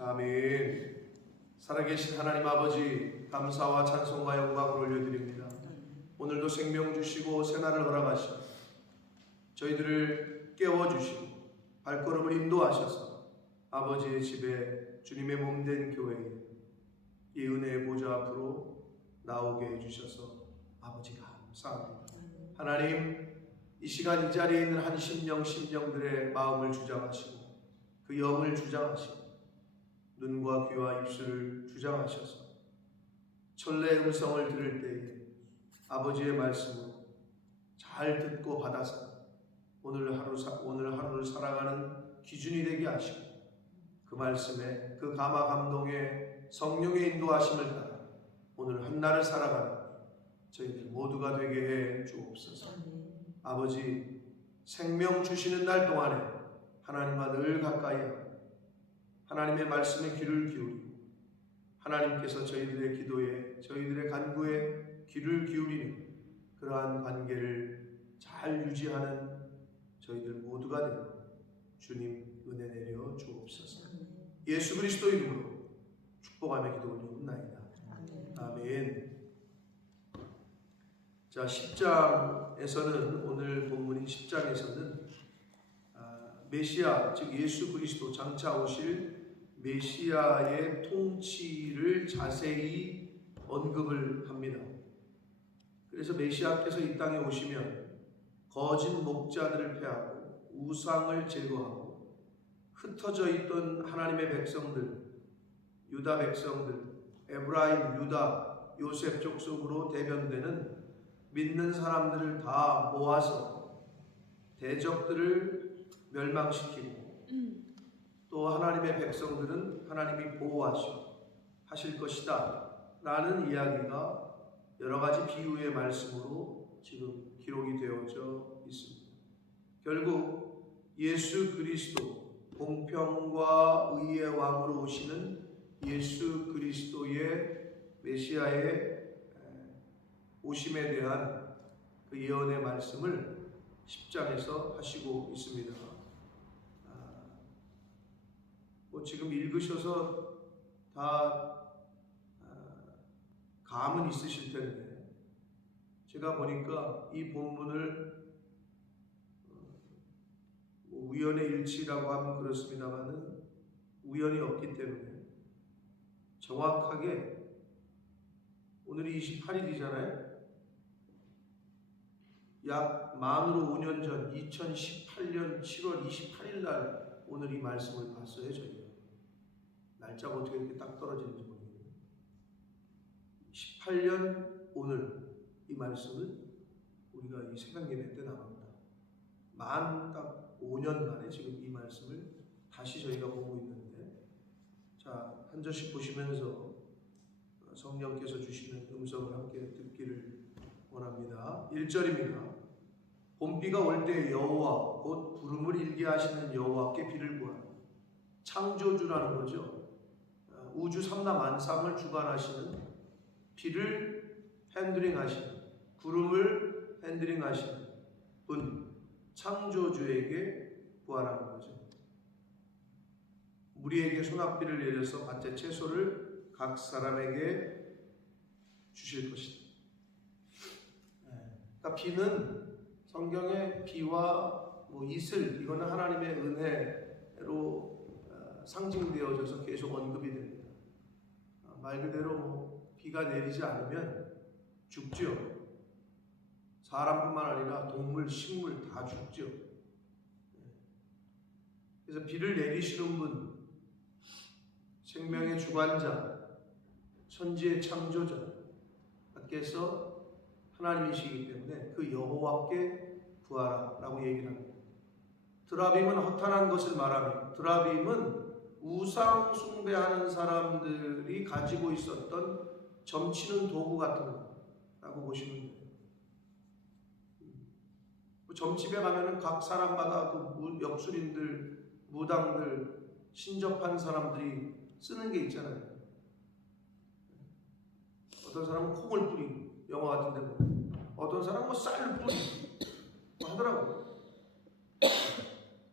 아멘. 살아계신 하나님 아버지, 감사와 찬송과 영광을 올려드립니다. 오늘도 생명 주시고 새날을 허락하시고 저희들을 깨워주시고 발걸음을 인도하셔서 아버지의 집에 주님의 몸된 교회에 이 은혜의 보좌 앞으로 나오게 해주셔서 아버지 감사합니다. 하나님, 이 시간 이 자리에 있는 한 심령들의 마음을 주장하시고 그 영을 주장하시고 눈과 귀와 입술을 주장하셔서 천래의 음성을 들을 때에 아버지의 말씀을 잘 듣고 받아서 오늘 하루를 살아가는 기준이 되게 하시고 그 말씀에 그 감화 감동의 성령의 인도하심을 따라 오늘 한날을 살아가는 저희들 모두가 되게 해 주옵소서. 아버지, 생명 주시는 날 동안에 하나님과 늘 가까이 하고 하나님의 말씀에 귀를 기울이고 하나님께서 저희들의 기도에 저희들의 간구에 귀를 기울이는 그러한 관계를 잘 유지하는 저희들 모두가 되고 주님 은혜 내려 주옵소서. 예수 그리스도 이름으로 축복하며 기도 올리옵나이다. 아멘. 자, 10장에서는 오늘 본문인 10장에서는 메시아, 즉 예수 그리스도 장차 오실 메시아의 통치를 자세히 언급을 합니다. 그래서 메시아께서 이 땅에 오시면 거짓 목자들을 폐하고 우상을 제거하고 흩어져 있던 하나님의 백성들, 유다 백성들, 에브라임, 유다, 요셉 족속으로 대변되는 믿는 사람들을 다 모아서 대적들을 멸망시키고 또 하나님의 백성들은 하나님이 보호하실 것이다 라는 이야기가 여러 가지 비유의 말씀으로 지금 기록이 되어져 있습니다. 결국 예수 그리스도, 공평과 의의 왕으로 오시는 예수 그리스도의 메시아의 오심에 대한 그 예언의 말씀을 10장에서 하시고 있습니다. 지금 읽으셔서 다 감은 있으실 텐데 제가 보니까 이 본문을 우연의 일치라고 하면 그렇습니다만은 우연이 없기 때문에 정확하게 오늘이 28일이잖아요. 약 만으로 5년 전 2018년 7월 28일 날 오늘 이 말씀을 봤어요. 저희가 날짜가 어떻게 이렇게 딱 떨어지는지 모르겠네요. 18년 오늘 이 말씀을 우리가 이 새벽 예배 때 나갑니다. 만 딱 5년 만에 지금 이 말씀을 다시 저희가 보고 있는데, 자, 한 절씩 보시면서 성령께서 주시는 음성을 함께 듣기를 원합니다. 1절입니다. 봄비가 올 때 여호와 곧 구름을 일게 하시는 여호와께 비를 구하라. 창조주라는 거죠. 우주 삼라 만상을 주관하시는, 비를 핸들링하시는, 구름을 핸들링하시는 분, 창조주에게 구하라는 거죠. 무리에게 소낙비를 내려서 밭의 채소를 각 사람에게 주실 것이다. 그러니까 비는 성경의 비와 이슬, 이거는 하나님의 은혜로 상징되어져서 계속 언급이 됩니다. 말 그대로 비가 내리지 않으면 죽죠. 사람뿐만 아니라 동물, 식물 다 죽죠. 그래서 비를 내리시는 분, 생명의 주관자, 천지의 창조자께서 하나님이시기 때문에 그 여호와께 구하라라고 얘기를 합니다. 드라빔은 허탄한 것을 말하며, 드라빔은 우상 숭배하는 사람들이 가지고 있었던 점치는 도구 같은 거라고 보시면 돼요. 점집에 가면은 각 사람마다 그 역술인들, 무당들, 신접한 사람들이 쓰는 게 있잖아요. 어떤 사람은 콩을 뿌리고, 영화 같은 데 보면 어떤 사람은 쌀을 뿌리고 하더라고요.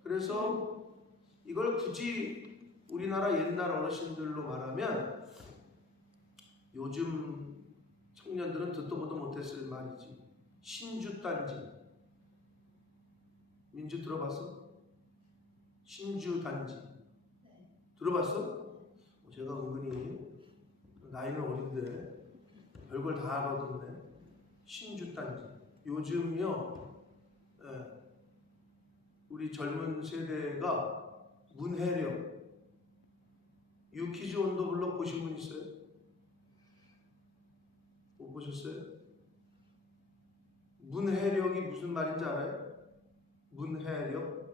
그래서 이걸 굳이 우리나라 옛날 어르신들로 말하면 요즘 청년들은 듣도 보도 못했을 말이지. 신주단지. 민주 들어봤어? 신주단지. 들어봤어? 제가 은근히 나이는 어린데 별걸 다 알아듣네. 신주단지. 요즘요, 우리 젊은 세대가 문해력, 유키즈 온더 블럭 보신 분 있어요? 못 보셨어요? 문해력이 무슨 말인지 알아요? 문해력?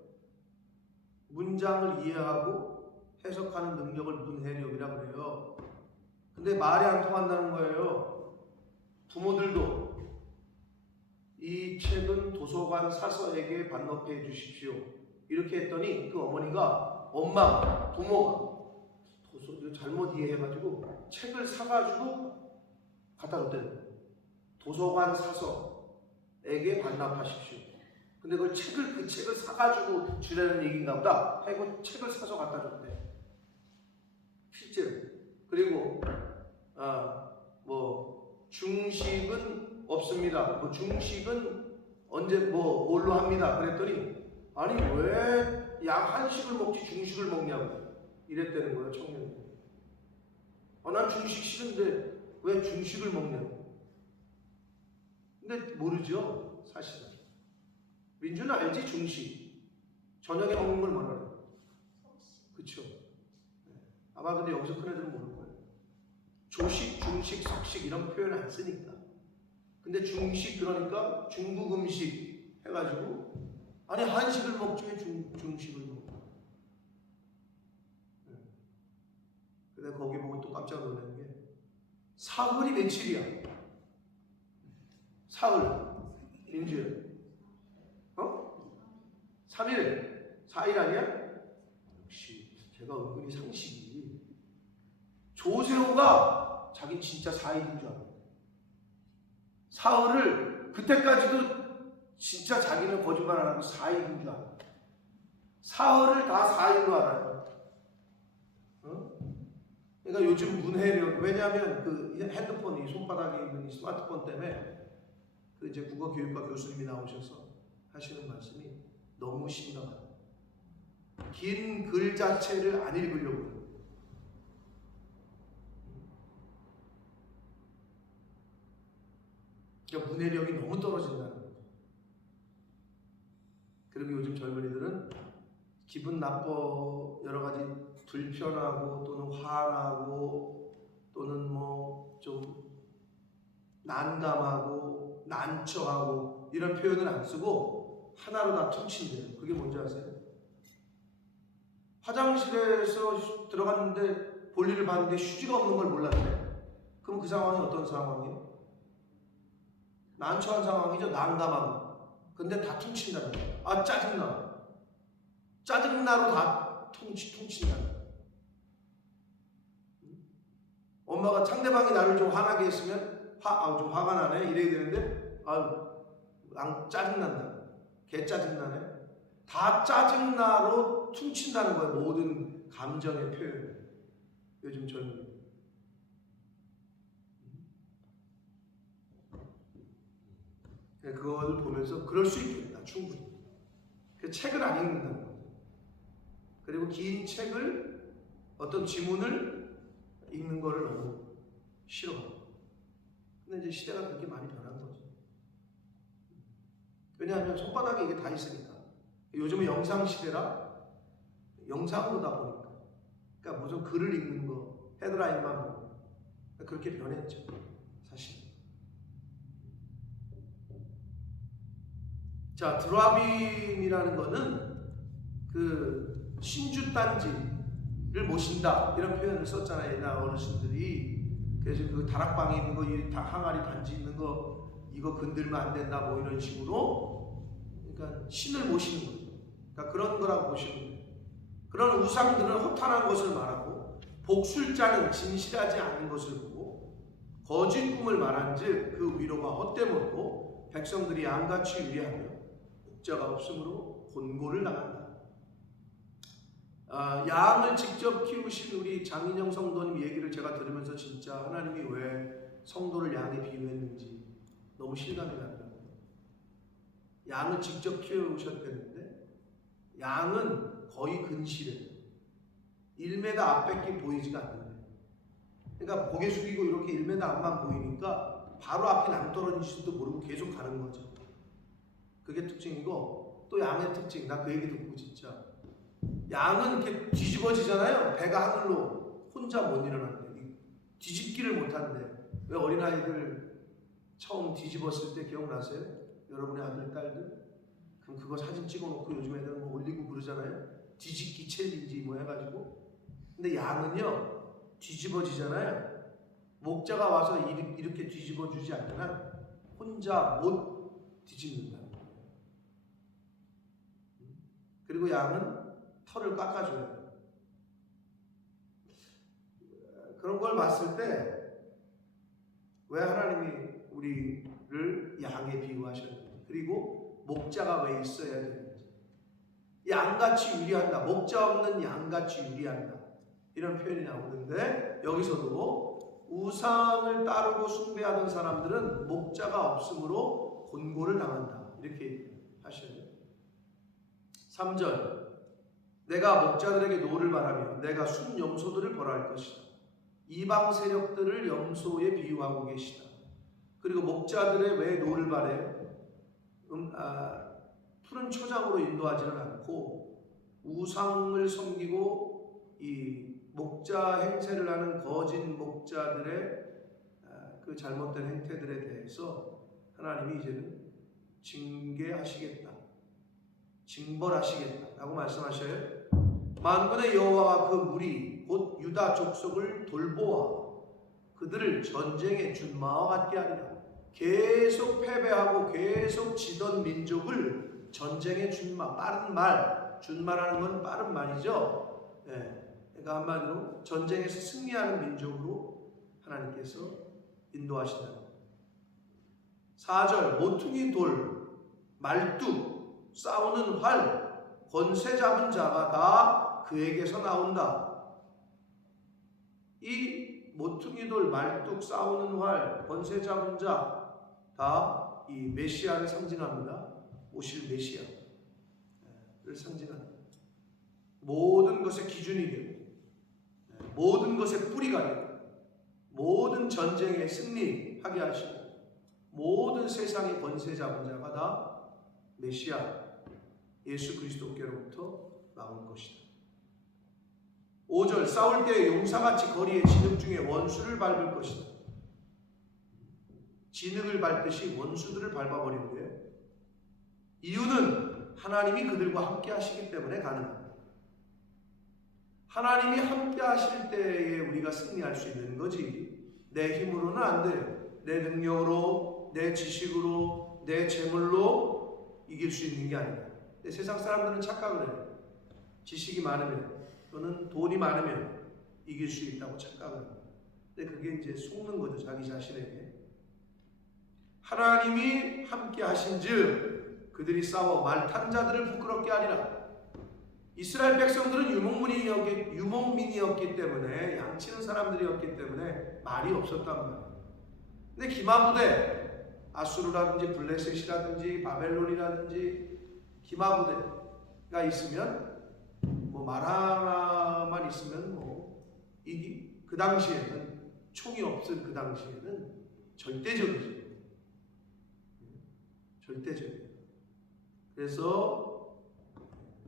문장을 이해하고 해석하는 능력을 문해력이라고 그래요. 근데 말이 안 통한다는 거예요. 부모들도 이 책은 도서관 사서에게 반납해 주십시오. 이렇게 했더니 그 어머니가, 엄마가, 부모가 이거 잘못 이해해가지고 책을 사가지고 갖다 줬대요. 도서관 사서에게 반납하십시오. 근데 그 책을 사가지고 주라는 얘기인가 보다 하고 책을 사서 갖다 줬대. 실제로. 그리고 중식은 없습니다. 중식은 언제 뭘로 합니다. 그랬더니 아니 왜 약 한식을 먹지 중식을 먹냐고 이랬다는 거예요. 청년이. 난 중식 싫은데 왜 중식을 먹냐고. 근데 모르죠 사실은. 민주는 알지 중식. 저녁에 먹는 걸 뭐라 그래? 그쵸? 아마 근데 여기서 큰 애들은 모를 거예요. 조식, 중식, 석식 이런 표현 안 쓰니까. 근데 중식 그러니까 중국 음식 해가지고 아니 한식을 먹지 왜 중식을 먹어? 근데 거기 보고 또 깜짝 놀라는 게 사흘이 며칠이야? 사흘 민주야. 3일? 4일 아니야? 역시 제가 은근히 상식이. 조세호가 자기 진짜 4일인 줄 알아. 사흘을 그때까지도 진짜 자기는 거짓말 안 하고 4일인 줄 알아. 사흘을 다 4일로 알아요. 그러니까 요즘 문해력, 왜냐하면 그 핸드폰이 손바닥에 있는 이 스마트폰 때문에 그 이제 국어교육과 교수님이 나오셔서 하시는 말씀이 너무 심각하다. 긴 글 자체를 안 읽으려고 해요. 그러니까 문해력이 너무 떨어진다는 거죠. 그리고 요즘 젊은이들은 기분 나빠, 여러 가지 불편하고 또는 화나고 또는 좀 난감하고 난처하고 이런 표현을 안 쓰고 하나로 다 퉁친대요. 그게 뭔지 아세요? 화장실에서 들어갔는데 볼일을 봤는데 휴지가 없는 걸 몰랐네. 그럼 그 상황이 어떤 상황이에요? 난처한 상황이죠. 난감하고. 근데 다 퉁친다는 거예요. 짜증나. 짜증나로 다 퉁친다는 거예요. 엄마가 상대방이 나를 좀 화나게 했으면 좀 화가 나네 이래야 되는데 짜증난다. 개 짜증나네. 다 짜증나로 퉁친다는 거예요. 모든 감정의 표현. 요즘 젊은이. 그걸 보면서 그럴 수 있겠다. 충분히. 그 책을 안 읽는다는 거죠. 그리고 긴 책을 어떤 지문을 읽는 거를 너무 싫어하고. 근데 이제 시대가 그렇게 많이 변한 거죠. 왜냐하면 손바닥에 이게 다 있으니까. 요즘은 영상 시대라 영상으로 다 보니까. 그러니까 무슨 글을 읽는 거, 헤드라인만 보고. 그렇게 변했죠. 사실. 자, 드라빔이라는 거는 그 신주단지를 모신다 이런 표현을 썼잖아요. 옛날 어르신들이. 그래서 그 다락방에 있는 거, 이 항아리 단지 있는 거 이거 건들면 안 된다 뭐 이런 식으로. 그러니까 신을 모시는 거죠. 그러니까 그런 거라고 보시면 돼요. 그런 우상들은 허탄한 것을 말하고 복술자는 진실하지 않은 것을 보고 거짓 꿈을 말한즉 그 위로가 헛되므로 백성들이 양같이 유리하며 목자가 없으므로 곤고를 당한다. 양을 직접 키우신 우리 장인영 성도님 얘기를 제가 들으면서 진짜 하나님이 왜 성도를 양에 비유했는지 너무 실감이 나더라고요. 양을 직접 키우셨다는데 양은 거의 근실해. 1m 앞밖에 보이지가 않는데, 그러니까 고개 숙이고 이렇게 1m 앞만 보이니까 바로 앞에 남 떨어지지도 모르고 계속 가는 거죠. 그게 특징이고, 또 양의 특징, 나 그 얘기 듣고 진짜 양은 이렇게 뒤집어지잖아요. 배가 하늘로 혼자 못 일어난대. 뒤집기를 못한대. 왜 어린아이들 처음 뒤집었을 때 기억나세요? 여러분의 아들, 딸들? 그럼 그거 사진 찍어놓고 요즘 애들 뭐 올리고 그러잖아요. 뒤집기 챌린지 뭐 해가지고. 근데 양은요 뒤집어지잖아요. 목자가 와서 이렇게 뒤집어주지 않으면 혼자 못 뒤집는다는 거예요. 그리고 양은 털을 깎아줘요. 그런 걸 봤을 때 왜 하나님이 우리를 양에 비유하셨는지, 그리고 목자가 왜 있어야 되는지, 양같이 유리한다, 목자 없는 양같이 유리한다, 이런 표현이 나오는데, 여기서도 우상을 따르고 숭배하던 사람들은 목자가 없으므로 곤고를 당한다, 이렇게 하셔야 돼요. 3절, 내가 목자들에게 노를 바라며 내가 순 염소들을 벌할 것이다. 이방 세력들을 염소에 비유하고 계시다. 그리고 목자들의 왜 노를 바래요? 푸른 초장으로 인도하지는 않고 우상을 섬기고 이 목자 행세를 하는 거짓 목자들의 그 잘못된 행태들에 대해서 하나님이 이제는 징계하시겠다, 징벌하시겠다라고 말씀하셔요. 만군의 여호와가 그 무리 곧 유다 족속을 돌보아 그들을 전쟁의 준마와 같게 하리라. 계속 패배하고 계속 지던 민족을 전쟁의 준마, 빠른 말, 준마라는 건 빠른 말이죠. 그러니까 한마디로 전쟁에서 승리하는 민족으로 하나님께서 인도하신다. 4절, 모퉁이 돌, 말뚝, 싸우는 활, 권세 잡은 자가 다 그에게서 나온다. 이 모퉁이 돌, 말뚝, 싸우는 활, 권세 잡은 자 다 이 메시아를 상징합니다. 오실 메시아를 상징합니다. 모든 것의 기준이 되고, 모든 것의 뿌리가 되고, 모든 전쟁에 승리하게 하시고, 모든 세상의 권세 잡은 자가 다 메시아 예수 그리스도께로부터 나올 것이다. 5절, 싸울 때 용사같이 거리에 진흙 중에 원수를 밟을 것이다. 진흙을 밟듯이 원수들을 밟아버린대요. 이유는 하나님이 그들과 함께 하시기 때문에 가능합니다. 하나님이 함께 하실 때에 우리가 승리할 수 있는 거지, 내 힘으로는 안 돼요. 내 능력으로, 내 지식으로, 내 재물로 이길 수 있는 게 아니다. 근데 세상 사람들은 착각을 해요. 지식이 많으면 또는 돈이 많으면 이길 수 있다고 착각을 합니다. 근데 그게 이제 속는 거죠, 자기 자신에게. 하나님이 함께 하신즉 그들이 싸워 말탄 자들을 부끄럽게 하리라. 이스라엘 백성들은 유목민이었기 때문에, 양치는 사람들이었기 때문에 말이 없었단 말이에요. 근데 기마부대, 아수르라든지 블레셋이라든지 바벨론이라든지 기마부대가 있으면, 뭐 말 하나만 있으면 그 당시에는, 총이 없을 그 당시에는 절대적이죠. 절대적이에요. 그래서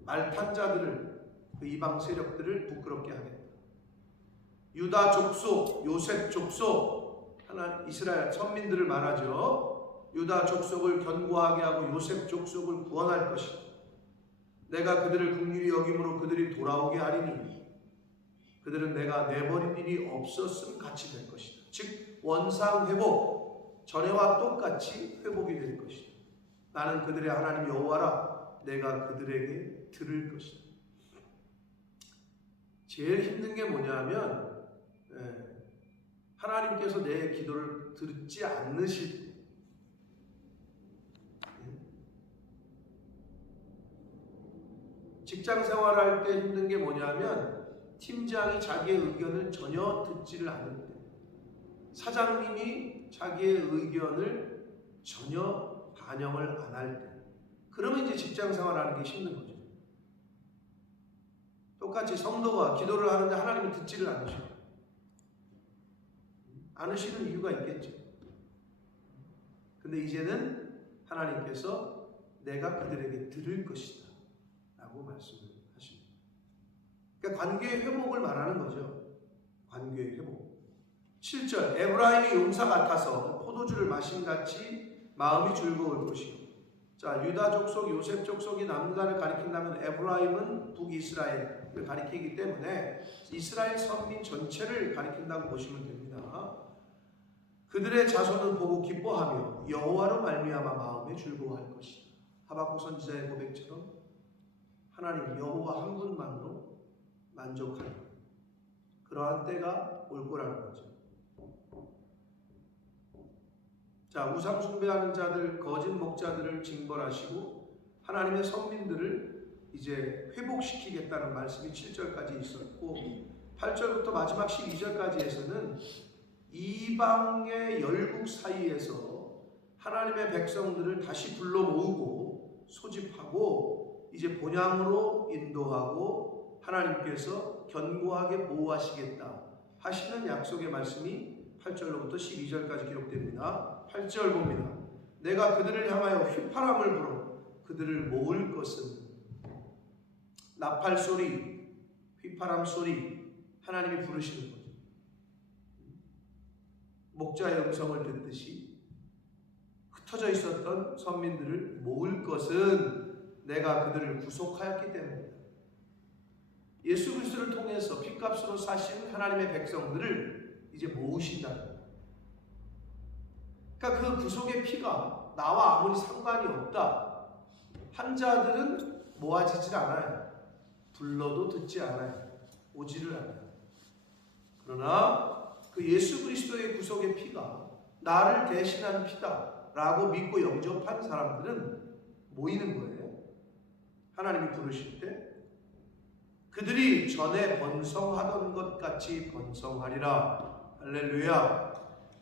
말탄 자들을, 그 이방 세력들을 부끄럽게 하겠다. 유다 족속, 요셉 족속, 이스라엘 선민들을 말하죠. 유다 족속을 견고하게 하고 요셉 족속을 구원할 것이다. 내가 그들을 긍휼히 여김으로 그들이 돌아오게 하리니 그들은 내가 내버린 일이 없었음 같이 될 것이다. 즉 원상 회복, 전에와 똑같이 회복이 될 것이다. 나는 그들의 하나님 여호와라. 내가 그들에게 들을 것이다. 제일 힘든 게 뭐냐면, 하나님께서 내 기도를 듣지 않으실 때, 직장 생활할 때 힘든 게 뭐냐면 팀장이 자기의 의견을 전혀 듣지를 않을 때, 사장님이 자기의 의견을 전혀 반영을 안 할 때, 그러면 이제 직장 생활하는 게 힘든 거죠. 똑같이 성도가 기도를 하는데 하나님이 듣지를 않으시는 이유가 있겠죠. 근데 이제는 하나님께서 내가 그들에게 들을 것이다 라고 말씀을 하십니다. 그러니까 관계의 회복을 말하는 거죠. 관계의 회복. 7절, 에브라임이 용사 같아서 포도주를 마심같이 마음이 즐거울 것이요. 자, 유다 족속, 요셉 족속이 남유다를 가리킨다면 에브라임은 북이스라엘을 가리키기 때문에 이스라엘 선민 전체를 가리킨다고 보시면 됩니다. 그들의 자손은 보고 기뻐하며 여호와로 말미암아 마음에 즐거워할 것이다. 하박국 선지자의 고백처럼 하나님 여호와 한 분만으로 만족하는 그러한 때가 올 거라는 거죠. 자, 우상 숭배하는 자들, 거짓 목자들을 징벌하시고 하나님의 선민들을 이제 회복시키겠다는 말씀이 7절까지 있었고 8절부터 마지막 12절까지에서는 이방의 열국 사이에서 하나님의 백성들을 다시 불러 모으고 소집하고 이제 본향으로 인도하고 하나님께서 견고하게 보호하시겠다 하시는 약속의 말씀이 8절로부터 12절까지 기록됩니다. 8절 봅니다. 내가 그들을 향하여 휘파람을 불어 그들을 모을 것은 나팔 소리, 휘파람 소리 하나님이 부르시는 거죠. 목자의 음성을 듣듯이 흩어져 있었던 선민들을 모을 것은 내가 그들을 구속하였기 때문입니다. 예수 그리스도를 통해서 핏값으로 사신 하나님의 백성들을 이제 모으신다는 거예요. 그러니까 그 구속의 피가 나와 아무리 상관이 없다. 한 자들은 모아지질 않아요. 불러도 듣지 않아요. 오지를 않아요. 그러나 그 예수 그리스도의 구속의 피가 나를 대신한 피다라고 믿고 영접한 사람들은 모이는 거예요. 하나님이 부르실 때 그들이 전에 번성하던 것 같이 번성하리라. 할렐루야.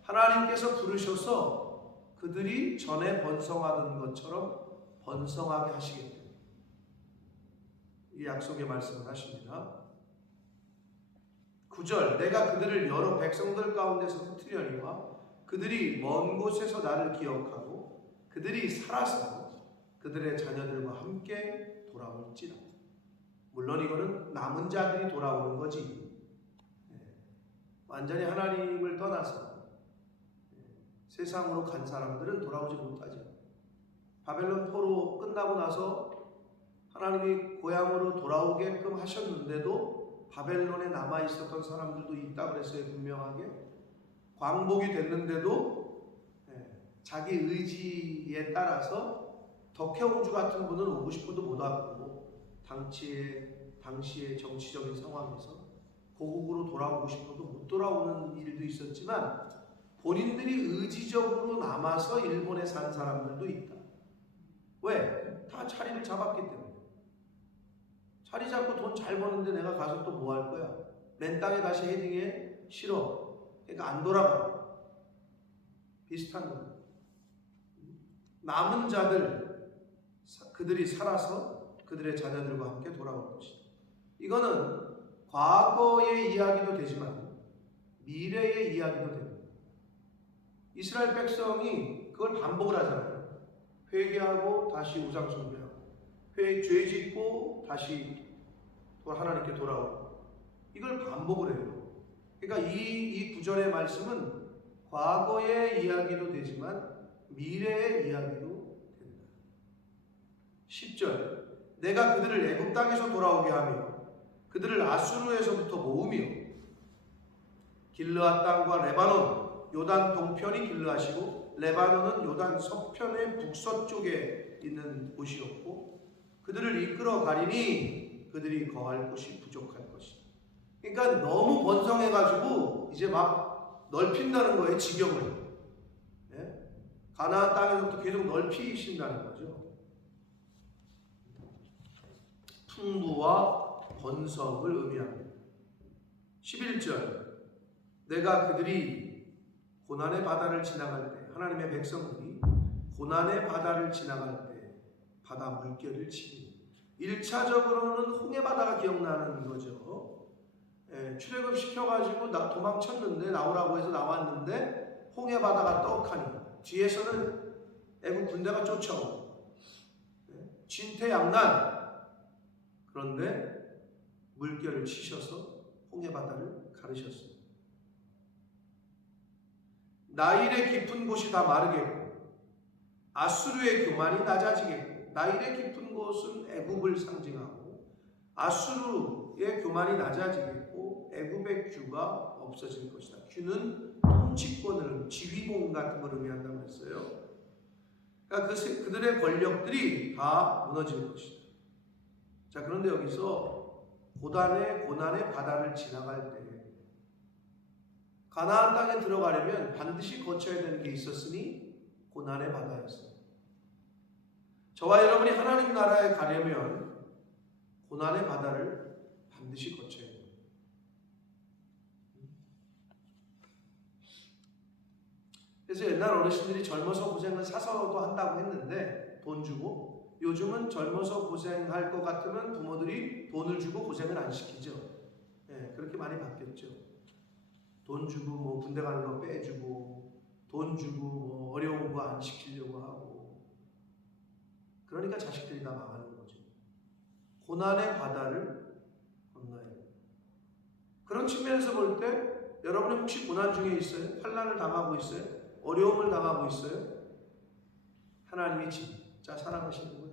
하나님께서 부르셔서 그들이 전에 번성하던 것처럼 번성하게 하시겠다. 이 약속의 말씀을 하십니다. 9절, 내가 그들을 여러 백성들 가운데서 흩으려니와 그들이 먼 곳에서 나를 기억하고 그들이 살아서 그들의 자녀들과 함께 돌아올지라. 물론 이거는 남은 자들이 돌아오는 거지. 완전히 하나님을 떠나서 세상으로 간 사람들은 돌아오지 못하죠. 바벨론 포로 끝나고 나서 하나님이 고향으로 돌아오게끔 하셨는데도 바벨론에 남아 있었던 사람들도 있다 그랬어요. 분명하게 광복이 됐는데도 자기 의지에 따라서 덕혜옹주 같은 분은 오고 싶어도 못 왔고 당시의 정치적인 상황에서 고국으로 돌아오고 싶어도 못 돌아오는 일도 있었지만 본인들이 의지적으로 남아서 일본에 산 사람들도 있다. 왜? 다 자리를 잡았기 때문에. 자리 잡고 돈 잘 버는데 내가 가서 또 뭐 할 거야? 맨 땅에 다시 헤딩해? 싫어. 그러니까 안 돌아가. 비슷한 거예요. 남은 자들, 그들이 살아서 그들의 자녀들과 함께 돌아올 것이다. 이거는 과거의 이야기도 되지만 미래의 이야기도 됩니다. 이스라엘 백성이 그걸 반복을 하잖아요. 회개하고 다시 우상 숭배하고, 죄 짓고 다시 또 하나님께 돌아오고, 이걸 반복을 해요. 그러니까 이 구절의 말씀은 과거의 이야기도 되지만 미래의 이야기도 된다. 10절, 내가 그들을 애굽 땅에서 돌아오게 하며 그들을 아수르에서부터 모으며 길르앗 땅과 레바논, 요단 동편이 길르앗이고 레바논은 요단 서편의 북서쪽에 있는 곳이었고 그들을 이끌어 가리니 그들이 거할 곳이 부족할 것이다. 그러니까 너무 번성해가지고 이제 막 넓힌다는 거예요. 지경을. 가나안 땅에서부터 계속 넓히신다는 거죠. 풍부와 번성을 의미합니다. 11절 내가 그들이 고난의 바다를 지나갈 때 하나님의 백성들이 고난의 바다를 지나갈 때 바다 물결을 치니 1차적으로는 홍해 바다가 기억나는 거죠. 출애굽 시켜가지고 도망쳤는데 나오라고 해서 나왔는데 홍해 바다가 떡하니 뒤에서는 애국 군대가 쫓아오고 진퇴양난. 그런데 물결을 치셔서 홍해 바다를 가르셨습니다. 나일의 깊은 곳이 다 마르겠고 아수르의 교만이 낮아지겠고, 나일의 깊은 곳은 애굽을 상징하고 아수르의 교만이 낮아지겠고 애굽의 규가 없어질 것이다. 규는 통치권을, 지휘봉 같은 걸 의미한다고 했어요. 그러니까 그들의 권력들이 다 무너질 것이다. 자, 그런데 여기서 고난의 바다를 지나갈 때 가나안 땅에 들어가려면 반드시 거쳐야 되는 게 있었으니 고난의 바다였어요. 저와 여러분이 하나님 나라에 가려면 고난의 바다를 반드시 거쳐야 돼요. 그래서 옛날 어르신들이 젊어서 고생을 사서도 한다고 했는데 돈 주고, 요즘은 젊어서 고생할 것 같으면 부모들이 돈을 주고 고생을 안 시키죠. 그렇게 많이 바뀌었죠. 돈 주고 뭐 군대 가는 거 빼주고, 돈 주고 뭐 어려운 거 안 시키려고 하고, 그러니까 자식들이 다 망하는 거죠. 고난의 바다를 건너야 돼요. 그런 측면에서 볼 때 여러분이 혹시 고난 중에 있어요? 환난을 당하고 있어요? 어려움을 당하고 있어요? 하나님이 진짜 사랑하시는 거예요.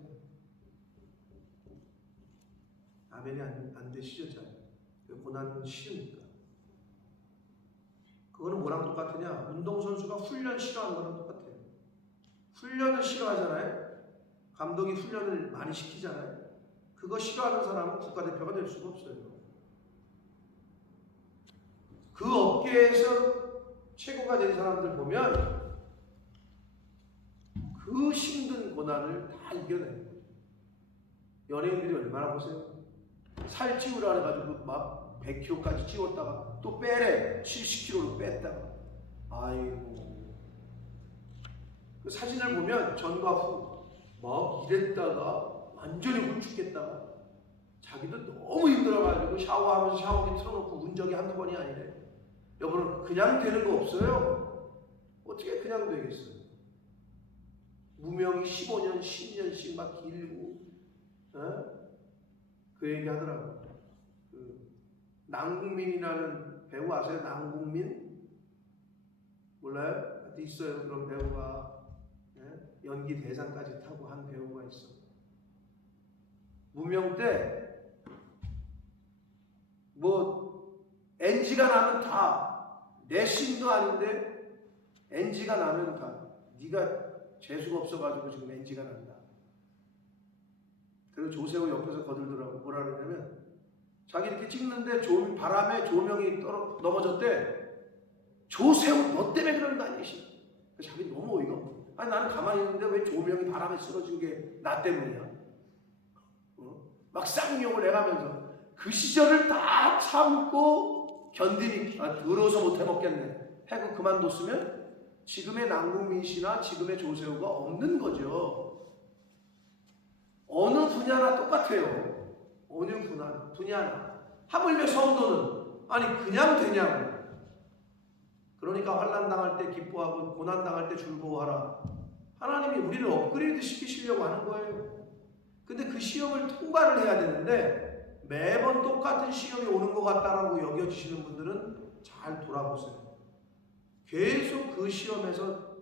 아멘이 안 되시죠? 잘. 고난은 싫으니까. 그거는 뭐랑 똑같으냐? 운동선수가 훈련 싫어하는 거랑 똑같아요. 훈련을 싫어하잖아요. 감독이 훈련을 많이 시키잖아요. 그거 싫어하는 사람은 국가대표가 될 수가 없어요. 그 업계에서 최고가 된 사람들 보면 그 힘든 고난을 다 이겨내는 거예요. 연예인들이 얼마나 보세요. 살 찌우라 해가지고 막 100kg까지 찌웠다가 또 빼래 70kg로 뺐다가, 아이고, 그 사진을 보면 전과 후 막 이랬다가 완전히 홀쭉했다가 자기도 너무 힘들어가지고 샤워하면서 샤워기 틀어놓고 운 적이 한두 번이 아니래. 여러분, 그냥 되는 거 없어요. 어떻게 그냥 되겠어요? 무명이 15년, 10년씩 막 길고, 그 얘기 하더라고요. 남궁민이라는 배우 아세요? 남궁민? 몰라요? 있어요. 그런 배우가. 연기 대상까지 타고 한 배우가 있어. 무명 때 뭐 NG가 나면 다, 내 신도 아닌데 NG가 나면 다 네가 재수가 없어가지고 지금 NG가 난다. 그리고 조세호 옆에서 거들더라고. 뭐라 그러냐면 자기 이렇게 찍는데 바람에 조명이 넘어졌대. 조세호 너 때문에 그런 거 아니시? 자기 너무 어이가 없어. 아니 나는 가만히 있는데 왜 조명이 바람에 쓰러진 게 나 때문이야? 막 쌍욕을 해가면서 그 시절을 다 참고 견디니까 더러워서 못 해먹겠네 해고 그만뒀으면 지금의 남궁민 씨나 지금의 조세호가 없는 거죠. 어느 분야나 똑같아요. 어느 분야나. 하물며 성도는 아니 그냥 되냐고. 그러니까 환난 당할 때 기뻐하고 고난 당할 때 즐거워하라. 하나님이 우리를 업그레이드 시키시려고 하는 거예요. 근데 그 시험을 통과를 해야 되는데 매번 똑같은 시험이 오는 것 같다라고 여겨지시는 분들은 잘 돌아보세요. 계속 그 시험에서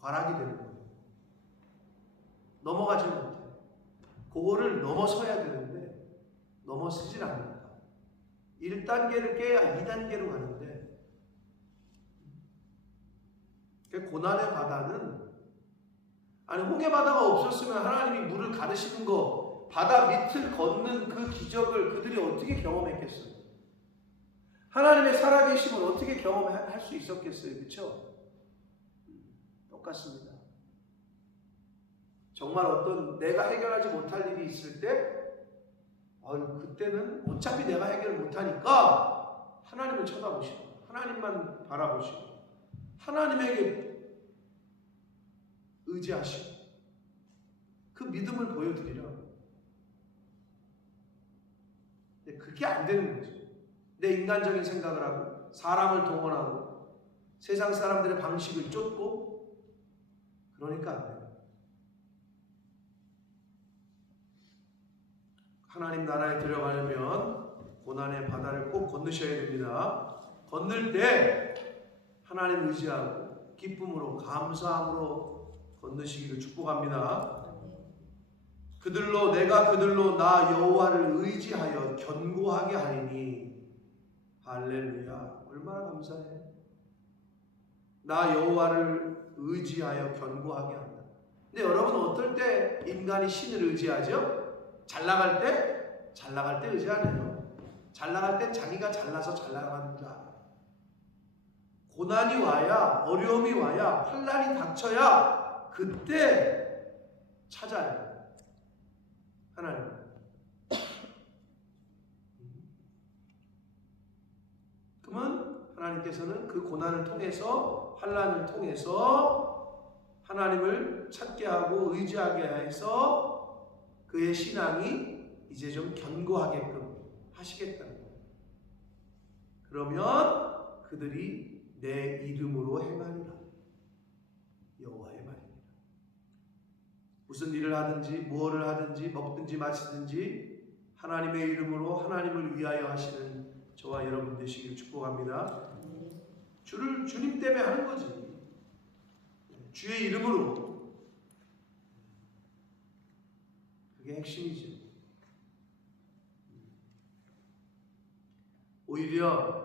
과락이 되는 거예요. 넘어가지 못해. 그거를 넘어서야 되는데 넘어서질 않는다. 1단계를 깨야 2단계로 가는데, 고난의 바다는, 아니 홍해 바다가 없었으면 하나님이 물을 가르시는 거, 바다 밑을 걷는 그 기적을 그들이 어떻게 경험했겠어요? 하나님의 살아계심을 어떻게 경험할 수 있었겠어요? 그렇죠? 똑같습니다. 정말 어떤 내가 해결하지 못할 일이 있을 때 그때는 어차피 내가 해결 못하니까 하나님을 쳐다보시고 하나님만 바라보시고 하나님에게 의지하시고 그 믿음을 보여드리라고. 근데 그게 안 되는 거죠. 내 인간적인 생각을 하고 사람을 동원하고 세상 사람들의 방식을 쫓고 그러니까 안 돼요. 하나님 나라에 들어가려면 고난의 바다를 꼭 건너셔야 됩니다. 건널 때 하나님 의지하고 기쁨으로 감사함으로 건너시기를 축복합니다. 내가 그들로 나 여호와를 의지하여 견고하게 하리니. 할렐루야. 얼마나 감사해. 나 여호와를 의지하여 견고하게 한다. 근데 여러분 어떨 때 인간이 신을 의지하죠? 잘 나갈 때 의지 안 해요. 잘 나갈 때 자기가 잘나서 잘 나가는 줄 알아. 고난이 와야, 어려움이 와야, 환난이 닥쳐야 그때 찾아요. 하나님. 그러면 하나님께서는 그 고난을 통해서, 환난을 통해서 하나님을 찾게 하고 의지하게 해서 그의 신앙이 이제 좀 견고하게끔 하시겠다는 거예요. 그러면 그들이 내 이름으로 행하리라. 여호와의 말입니다. 무슨 일을 하든지 무엇을 하든지 먹든지 마시든지 하나님의 이름으로 하나님을 위하여 하시는 저와 여러분 되시길 축복합니다. 주님 때문에 하는 거지. 주의 이름으로. 그게 핵심이죠. 오히려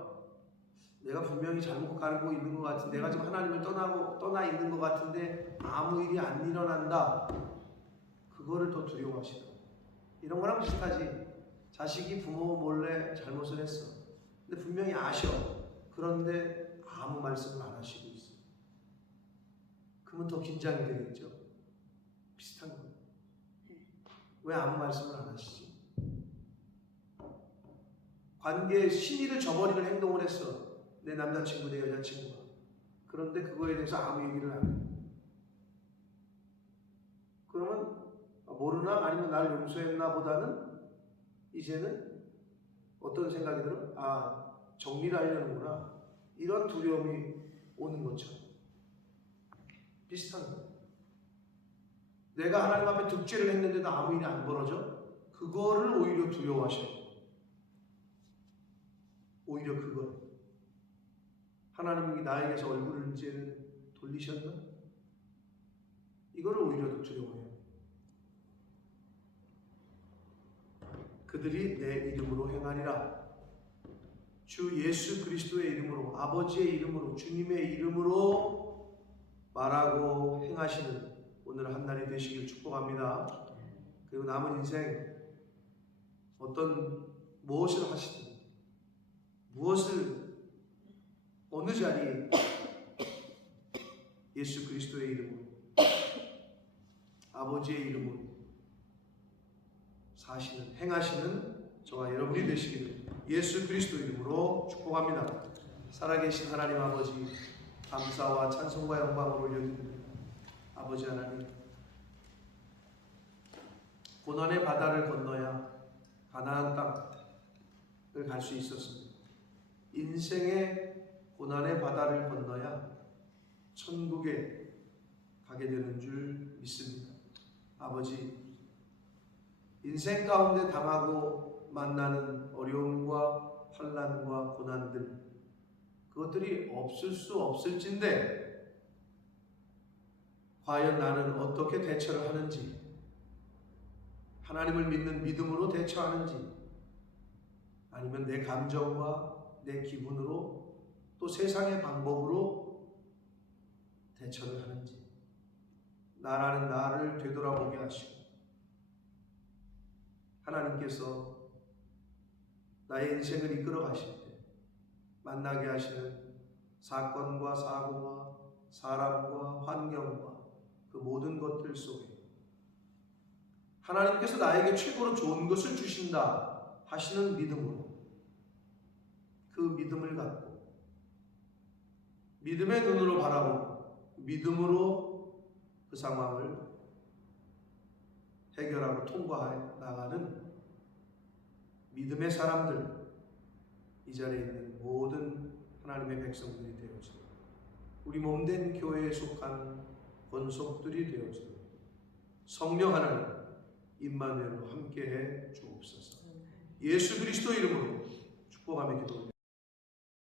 내가 분명히 잘못 가고 있는 것 같은데, 내가 지금 하나님을 떠나 있는 것 같은데 아무 일이 안 일어난다. 그거를 더 두려워하시다. 이런 거랑 비슷하지. 자식이 부모 몰래 잘못을 했어. 근데 분명히 아셔. 그런데 아무 말씀을 안 하시고 있어. 그러면 더 긴장이 되겠죠. 비슷한 거예요. 왜 아무 말씀을 안 하시지? 관계에 신의를 저버리는 행동을 했어. 내 남자친구, 내 여자친구가. 그런데 그거에 대해서 아무 얘기를 안 해. 그러면 모르나? 아니면 나를 용서했나 보다는 이제는 어떤 생각이 들어? 정리를 하려는구나. 이런 두려움이 오는 것처럼. 비슷한 거예요. 내가 하나님 앞에 득죄를 했는데도 아무 일이 안 벌어져? 그거를 오히려 두려워하셔요. 오히려 그걸. 하나님이 나에게서 얼굴을 이제는 돌리셨나? 이거를 오히려 더 두려워해요. 그들이 내 이름으로 행하리라. 주 예수 그리스도의 이름으로, 아버지의 이름으로, 주님의 이름으로 말하고 행하시는 오늘 한 날이 되시길 축복합니다. 그리고 남은 인생 무엇을 하시든, 무엇을 어느 자리에 예수 그리스도의 이름으로, 아버지의 이름으로 행하시는 저와 여러분이 되시기를 예수 그리스도 이름으로 축복합니다. 살아계신 하나님 아버지, 감사와 찬송과 영광을 올려드립니다. 아버지 하나님, 고난의 바다를 건너야 가나안 땅을 갈 수 있었습니다. 인생의 고난의 바다를 건너야 천국에 가게 되는 줄 믿습니다. 아버지, 인생 가운데 당하고 만나는 어려움과 환난과 고난들, 그것들이 없을 수 없을진데 과연 나는 어떻게 대처를 하는지, 하나님을 믿는 믿음으로 대처하는지, 아니면 내 감정과 내 기분으로 또 세상의 방법으로 대처를 하는지, 나라는 나를 되돌아보게 하시고 하나님께서 나의 인생을 이끌어 가실 때 만나게 하시는 사건과 사고와 사람과 환경과 그 모든 것들 속에 하나님께서 나에게 최고로 좋은 것을 주신다 하시는 믿음으로, 그 믿음을 갖고 믿음의 눈으로 바라보고 믿음으로 그 상황을 해결하고 통과해 나가는 믿음의 사람들, 이 자리에 있는 모든 하나님의 백성들이 되어지고 우리 몸된 교회에 속한 권속들이 되어지고 성령 하나님 임마누엘로 함께해 주옵소서. 예수 그리스도 이름으로 축복하며 기도합니다.